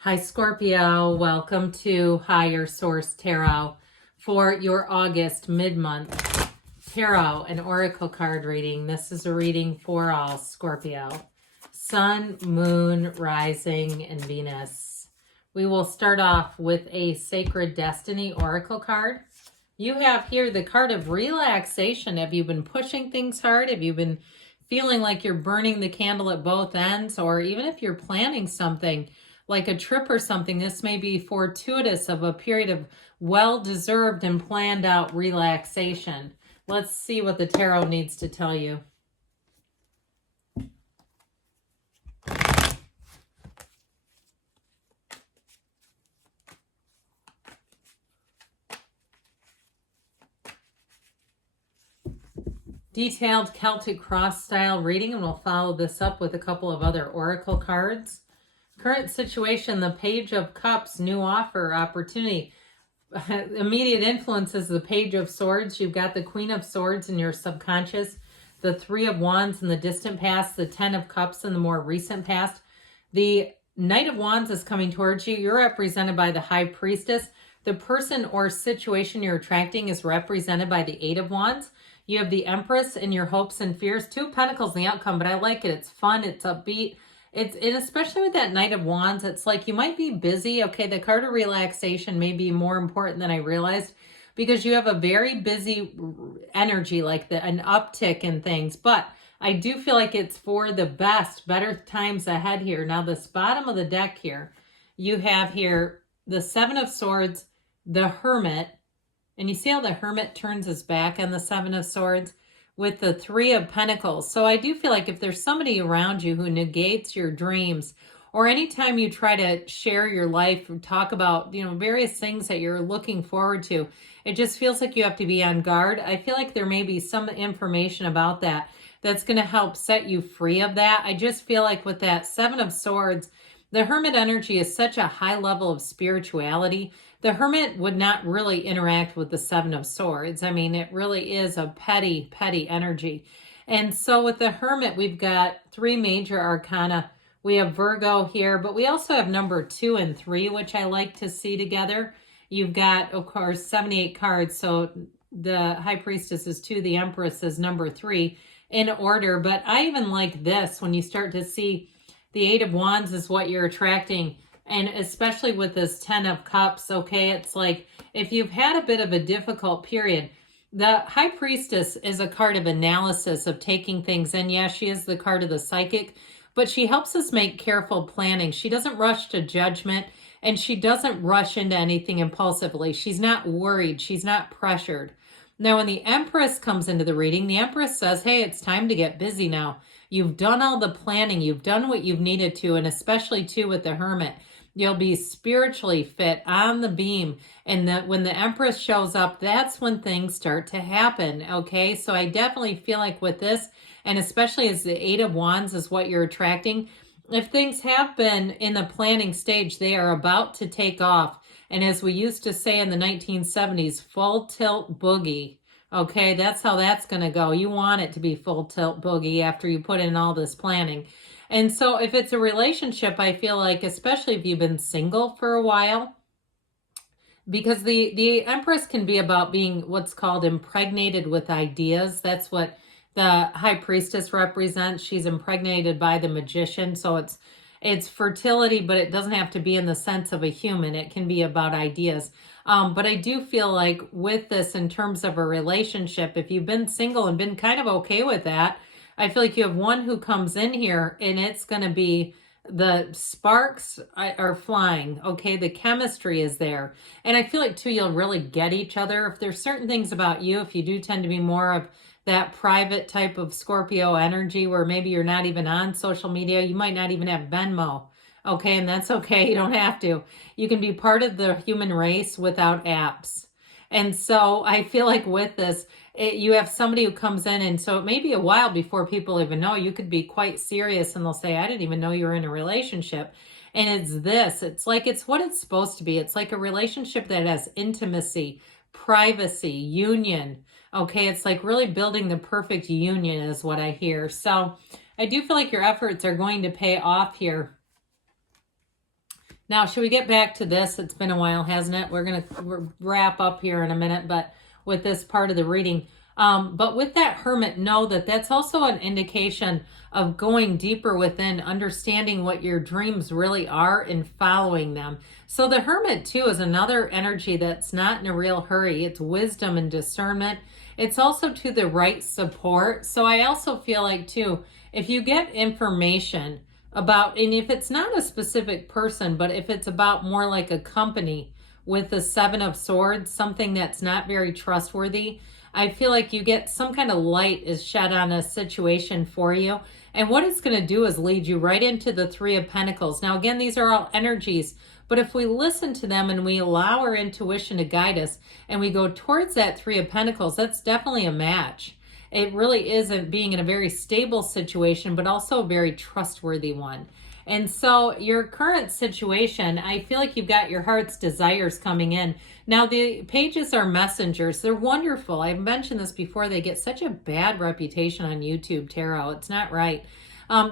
Hi, Scorpio. Welcome to Higher Source Tarot for your August mid-month tarot and oracle card reading. This is a reading for all, Scorpio. Sun, Moon, Rising, and Venus. We will start off with a Sacred Destiny oracle card. You have here the card of relaxation. Have you been pushing things hard? Have you been feeling like you're burning the candle at both ends? Or even if you're planning something, like a trip or something, this may be fortuitous of a period of well-deserved and planned out relaxation. Let's see what the tarot needs to tell you. Detailed Celtic cross style reading, and we'll follow this up with a couple of other oracle cards. Current situation, the Page of Cups, new offer, opportunity. Immediate influence is the Page of Swords. You've got the Queen of Swords in your subconscious, the Three of Wands in the distant past, the Ten of Cups in the more recent past. The Knight of Wands is coming towards you. You're represented by the High Priestess. The person or situation you're attracting is represented by the Eight of Wands. You have the Empress in your hopes and fears. Two of Pentacles in the outcome, but I like it. It's fun. It's upbeat. Especially with that Knight of Wands, it's like you might be busy. Okay, the card of relaxation may be more important than I realized because you have a very busy energy, like an uptick in things. But I do feel like it's for the best, better times ahead here. Now, this bottom of the deck here, you have here the Seven of Swords, the Hermit, and you see how the Hermit turns his back on the Seven of Swords with the Three of Pentacles. So I do feel like if there's somebody around you who negates your dreams, or anytime you try to share your life, talk about, various things that you're looking forward to, it just feels like you have to be on guard. I feel like there may be some information about that that's going to help set you free of that. I just feel like with that Seven of Swords, the Hermit energy is such a high level of spirituality. The Hermit would not really interact with the Seven of Swords. I mean, it really is a petty, petty energy. And so with the Hermit, we've got three major arcana. We have Virgo here, but we also have number 2 and 3, which I like to see together. You've got, of course, 78 cards. So the High Priestess is 2, the Empress is number 3 in order. But I even like this when you start to see the Eight of Wands is what you're attracting. And especially with this 10 of Cups, okay, it's like if you've had a bit of a difficult period, the High Priestess is a card of analysis, of taking things in. Yeah, she is the card of the psychic, but she helps us make careful planning. She doesn't rush to judgment, and she doesn't rush into anything impulsively. She's not worried. She's not pressured. Now, when the Empress comes into the reading, the Empress says, hey, it's time to get busy now. You've done all the planning. You've done what you've needed to, and especially, too, with the Hermit. You'll be spiritually fit on the beam. And that when the Empress shows up, that's when things start to happen. Okay, so I definitely feel like with this, and especially as the Eight of Wands is what you're attracting, if things have been in the planning stage, they are about to take off. And as we used to say in the 1970s, full tilt boogie. Okay, that's how that's going to go. You want it to be full tilt boogie after you put in all this planning. And so if it's a relationship, I feel like, especially if you've been single for a while, because the Empress can be about being what's called impregnated with ideas. That's what the High Priestess represents. She's impregnated by the Magician. So it's fertility, but it doesn't have to be in the sense of a human. It can be about ideas. But I do feel like with this, in terms of a relationship, if you've been single and been kind of okay with that, I feel like you have one who comes in here and it's going to be the sparks are flying. Okay, the chemistry is there. And I feel like, too, you'll really get each other. If there's certain things about you, if you do tend to be more of that private type of Scorpio energy where maybe you're not even on social media, you might not even have Venmo. Okay, and that's okay. You don't have to. You can be part of the human race without apps. And so I feel like with this, you have somebody who comes in, and so it may be a while before people even know. You could be quite serious and they'll say, I didn't even know you were in a relationship. And it's like it's what it's supposed to be. It's like a relationship that has intimacy, privacy, union. Okay, it's like really building the perfect union is what I hear. So I do feel like your efforts are going to pay off here. Now, should we get back to this? It's been a while, hasn't it? We're going to wrap up here in a minute, but with this part of the reading. But with that Hermit, know that that's also an indication of going deeper within, understanding what your dreams really are and following them. So the Hermit, too, is another energy that's not in a real hurry. It's wisdom and discernment. It's also to the right support. So I also feel like, too, if you get information about, and if it's not a specific person, but if it's about more like a company with the Seven of Swords, something that's not very trustworthy, I feel like you get some kind of light is shed on a situation for you. And what it's going to do is lead you right into the Three of Pentacles. Now, again, these are all energies, but if we listen to them and we allow our intuition to guide us and we go towards that Three of Pentacles, that's definitely a match. It really isn't being in a very stable situation, but also a very trustworthy one. And so your current situation, I feel like you've got your heart's desires coming in. Now, the pages are messengers. They're wonderful. I've mentioned this before. They get such a bad reputation on YouTube, tarot. It's not right.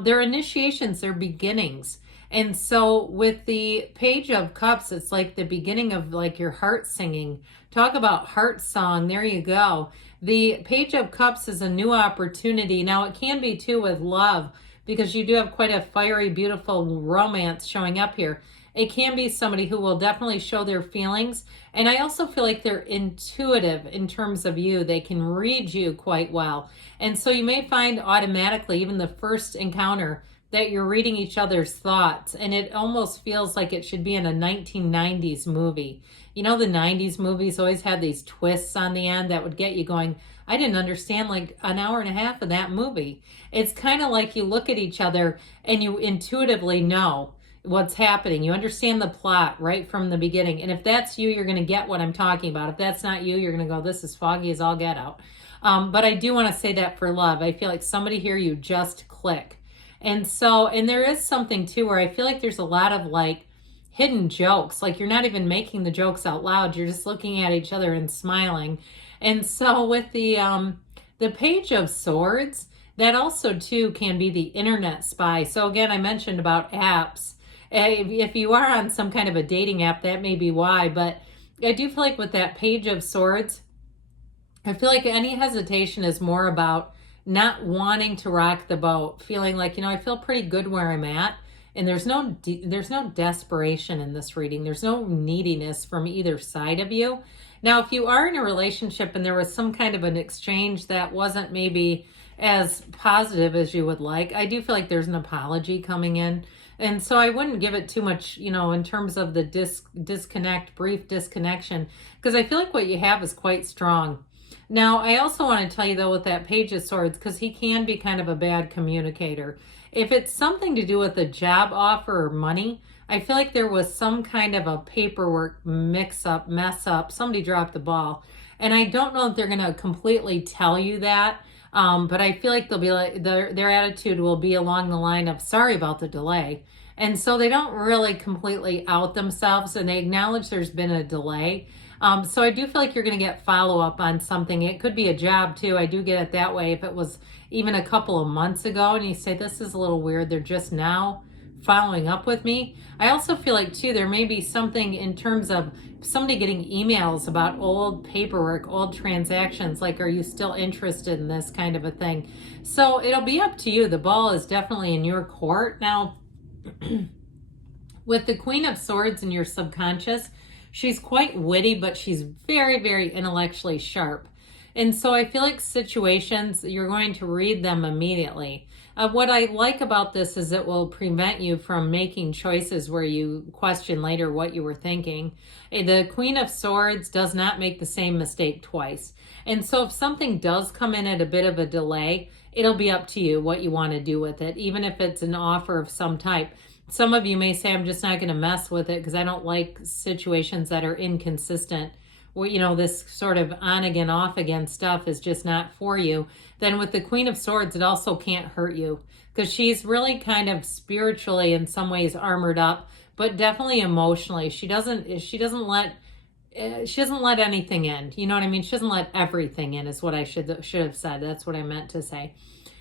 They're initiations. They're beginnings. And so with the Page of Cups, it's like the beginning of like your heart singing. Talk about heart song. There you go. The Page of Cups is a new opportunity. Now, it can be too with love, because you do have quite a fiery, beautiful romance showing up here. It can be somebody who will definitely show their feelings. And I also feel like they're intuitive in terms of you. They can read you quite well. And so you may find automatically, even the first encounter, that you're reading each other's thoughts. And it almost feels like it should be in a 1990s movie. You know, the 90s movies always had these twists on the end that would get you going, I didn't understand like an hour and a half of that movie. It's kind of like you look at each other and you intuitively know what's happening. You understand the plot right from the beginning. And if that's you, you're going to get what I'm talking about. If that's not you, you're going to go, this is foggy as all get out. But I do want to say that for love. I feel like somebody here, you just click. And so, and there is something too where I feel like there's a lot of like hidden jokes. Like you're not even making the jokes out loud. You're just looking at each other and smiling. And so with the Page of Swords, that also too can be the internet spy. So again, I mentioned about apps. If you are on some kind of a dating app, that may be why. But I do feel like with that Page of Swords, I feel like any hesitation is more about not wanting to rock the boat, feeling like, you know, I feel pretty good where I'm at. And there's no desperation in this reading. There's no neediness from either side of you. Now, if you are in a relationship and there was some kind of an exchange that wasn't maybe as positive as you would like, I do feel like there's an apology coming in. And so I wouldn't give it too much, you know, in terms of the brief disconnection, because I feel like what you have is quite strong. Now, I also want to tell you, though, with that Page of Swords, because he can be kind of a bad communicator. If it's something to do with a job offer or money, I feel like there was some kind of a paperwork mess up. Somebody dropped the ball. And I don't know if they're going to completely tell you that. But I feel like they'll be like, their attitude will be along the line of, sorry about the delay. And so they don't really completely out themselves, and they acknowledge there's been a delay. So I do feel like you're going to get follow-up on something. It could be a job too. I do get it that way. If it was even a couple of months ago and you say, this is a little weird, they're just now following up with me. I also feel like too, there may be something in terms of somebody getting emails about old paperwork, old transactions, like, are you still interested in this kind of a thing? So it'll be up to you. The ball is definitely in your court. Now, with the Queen of Swords in your subconscious, she's quite witty, but she's very, very intellectually sharp. And so I feel like situations, you're going to read them immediately. What I like about this is it will prevent you from making choices where you question later what you were thinking. The Queen of Swords does not make the same mistake twice. And so if something does come in at a bit of a delay, it'll be up to you what you want to do with it, even if it's an offer of some type. Some of you may say, I'm just not going to mess with it because I don't like situations that are inconsistent. Well, you know, this sort of on again, off again stuff is just not for you. Then with the Queen of Swords, it also can't hurt you because she's really kind of spiritually in some ways armored up, but definitely emotionally. She doesn't let anything in. You know what I mean? She doesn't let everything in is what I should have said. That's what I meant to say.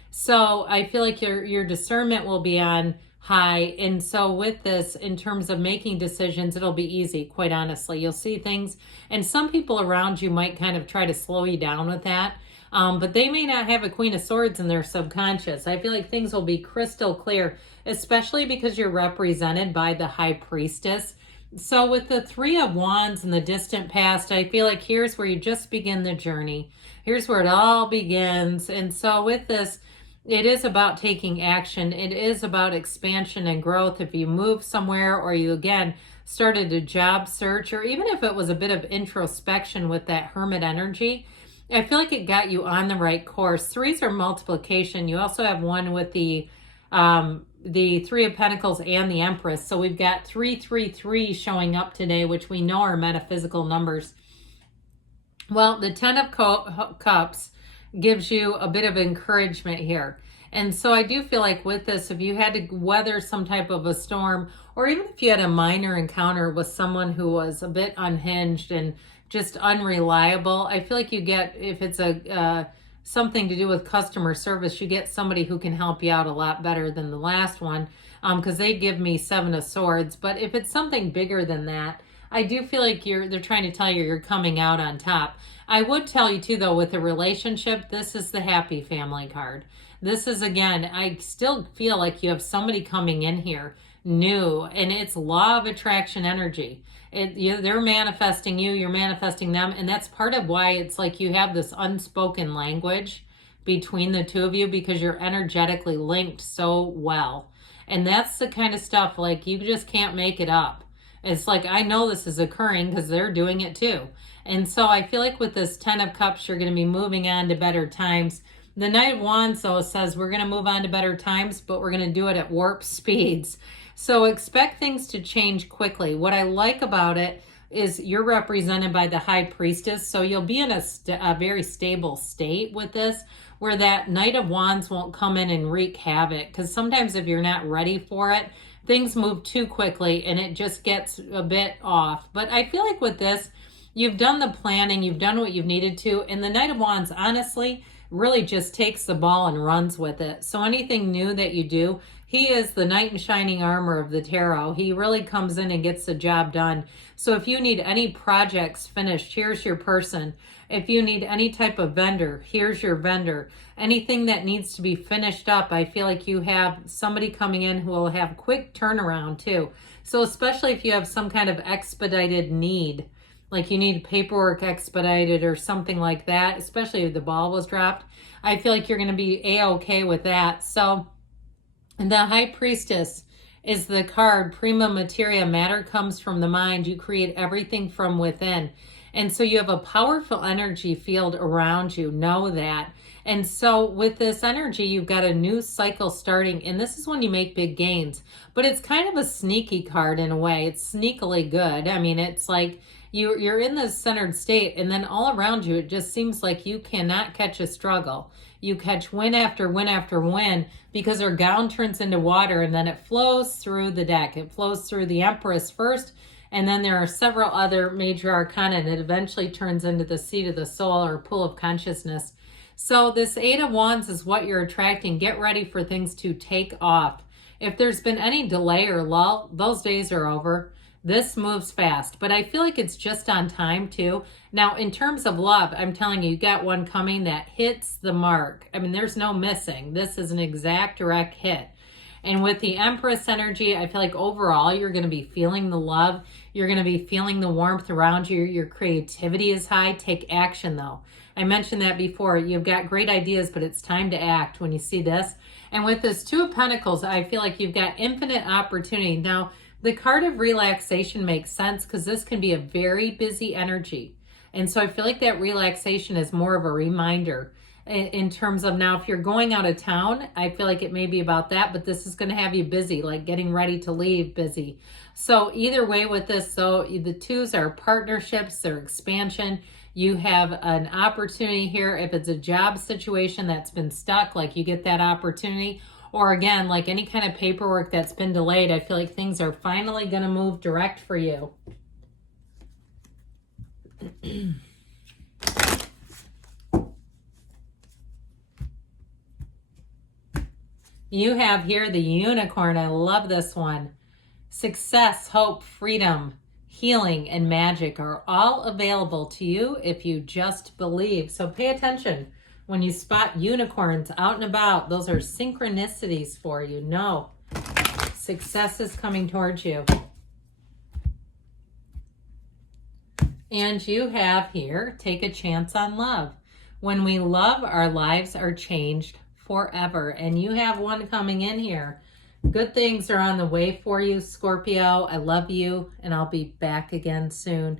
So I feel like your discernment will be on high. And so with this, in terms of making decisions, it'll be easy, quite honestly. You'll see things, and some people around you might kind of try to slow you down with that. But they may not have a Queen of Swords in their subconscious. I feel like things will be crystal clear, especially because you're represented by the High Priestess. So with the Three of Wands in the distant past, I feel like here's where you just begin the journey. Here's where it all begins. And so with this, it is about taking action. It is about expansion and growth. If you move somewhere, or you again started a job search, or even if it was a bit of introspection with that Hermit energy, I feel like it got you on the right course. Threes are multiplication. You also have one with the Three of Pentacles and the Empress. So we've got 333 showing up today, which we know are metaphysical numbers. Well, the Ten of Cups gives you a bit of encouragement here. And so I do feel like with this, if you had to weather some type of a storm, or even if you had a minor encounter with someone who was a bit unhinged and just unreliable, I feel like you get, if it's a something to do with customer service, you get somebody who can help you out a lot better than the last one, because they give me Seven of Swords. But if it's something bigger than that, I do feel like they're trying to tell you you're coming out on top. I would tell you too, though, with a relationship, this is the happy family card. This is, again, I still feel like you have somebody coming in here new, and it's law of attraction energy. They're manifesting you, you're manifesting them, and that's part of why it's like you have this unspoken language between the two of you, because you're energetically linked so well. And that's the kind of stuff, like, you just can't make it up. It's like, I know this is occurring because they're doing it too. And so I feel like with this Ten of Cups, you're going to be moving on to better times. The Knight of Wands, though, says we're going to move on to better times, but we're going to do it at warp speeds. So expect things to change quickly. What I like about it is you're represented by the High Priestess, so you'll be in a very stable state with this, where that Knight of Wands won't come in and wreak havoc, because sometimes if you're not ready for it, things move too quickly and it just gets a bit off. But I feel like with this, you've done the planning, you've done what you've needed to, and the Knight of Wands, honestly, really just takes the ball and runs with it. So anything new that you do, he is the knight in shining armor of the tarot. He really comes in and gets the job done. So if you need any projects finished, here's your person. If you need any type of vendor, here's your vendor. Anything that needs to be finished up, I feel like you have somebody coming in who will have quick turnaround too. So especially if you have some kind of expedited need, like you need paperwork expedited or something like that, especially if the ball was dropped, I feel like you're going to be A-okay with that. So the High Priestess is the card prima materia. Matter comes from the mind. You create everything from within. And so you have a powerful energy field around you. Know that. And so with this energy, you've got a new cycle starting. And this is when you make big gains. But it's kind of a sneaky card in a way. It's sneakily good. I mean, it's like you're in this centered state. And then all around you, it just seems like you cannot catch a struggle. You catch win after win after win, because her gown turns into water and then it flows through the deck. It flows through the Empress first, and then there are several other major arcana, and it eventually turns into the seat of the soul or pool of consciousness. So this Eight of Wands is what you're attracting. Get ready for things to take off. If there's been any delay or lull, those days are over. This moves fast, but I feel like it's just on time too. Now, in terms of love, I'm telling you, you got one coming that hits the mark. I mean, there's no missing. This is an exact direct hit. And with the Empress energy, I feel like overall, you're going to be feeling the love. You're going to be feeling the warmth around you. Your creativity is high. Take action, though. I mentioned that before. You've got great ideas, but it's time to act when you see this. And with this Two of Pentacles, I feel like you've got infinite opportunity. Now, the card of relaxation makes sense because this can be a very busy energy. And so I feel like that relaxation is more of a reminder in terms of, now if you're going out of town, I feel like it may be about that, but this is going to have you busy, like getting ready to leave busy. So either way with this, though, the twos are partnerships, they're expansion. You have an opportunity here. If it's a job situation that's been stuck, like you get that opportunity. Or again, like any kind of paperwork that's been delayed, I feel like things are finally going to move direct for you. You have here the unicorn. I love this one. Success, hope, freedom, healing, and magic are all available to you if you just believe. So pay attention. When you spot unicorns out and about, those are synchronicities for you. No, success is coming towards you. And you have here, take a chance on love. When we love, our lives are changed forever. And you have one coming in here. Good things are on the way for you, Scorpio. I love you, and I'll be back again soon.